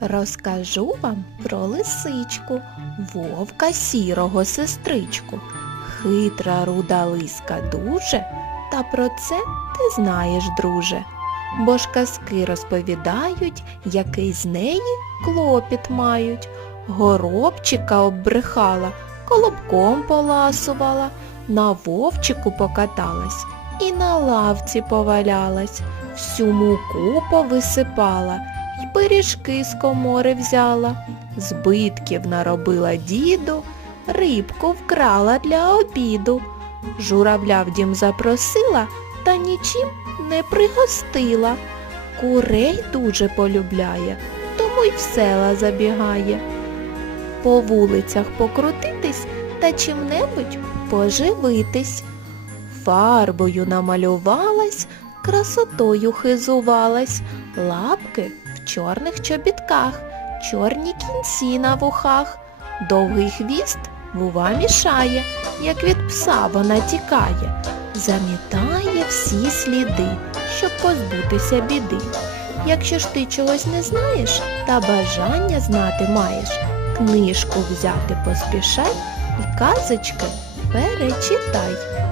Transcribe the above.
Розкажу вам про лисичку, вовка сірого сестричку. Хитра руда лиска дуже, та про це ти знаєш, друже. Бо ж казки розповідають, який з неї клопіт мають. Горобчика оббрехала, колобком поласувала, на вовчику покаталась і на лавці повалялась, всю муку повисипала й пиріжки з комори взяла, збитків наробила діду, рибку вкрала для обіду. Журавля в дім запросила, та нічим не пригостила. Курей дуже полюбляє, тому й в села забігає. По вулицях покрутитись та чим-небудь поживитись. Фарбою намалювалась, красотою хизувалась, лапки чорних чобітках, чорні кінці на вухах, довгий хвіст бува мішає, як від пса вона тікає, замітає всі сліди, щоб позбутися біди. Якщо ж ти чогось не знаєш та бажання знати маєш, книжку взяти поспішай і казочки перечитай.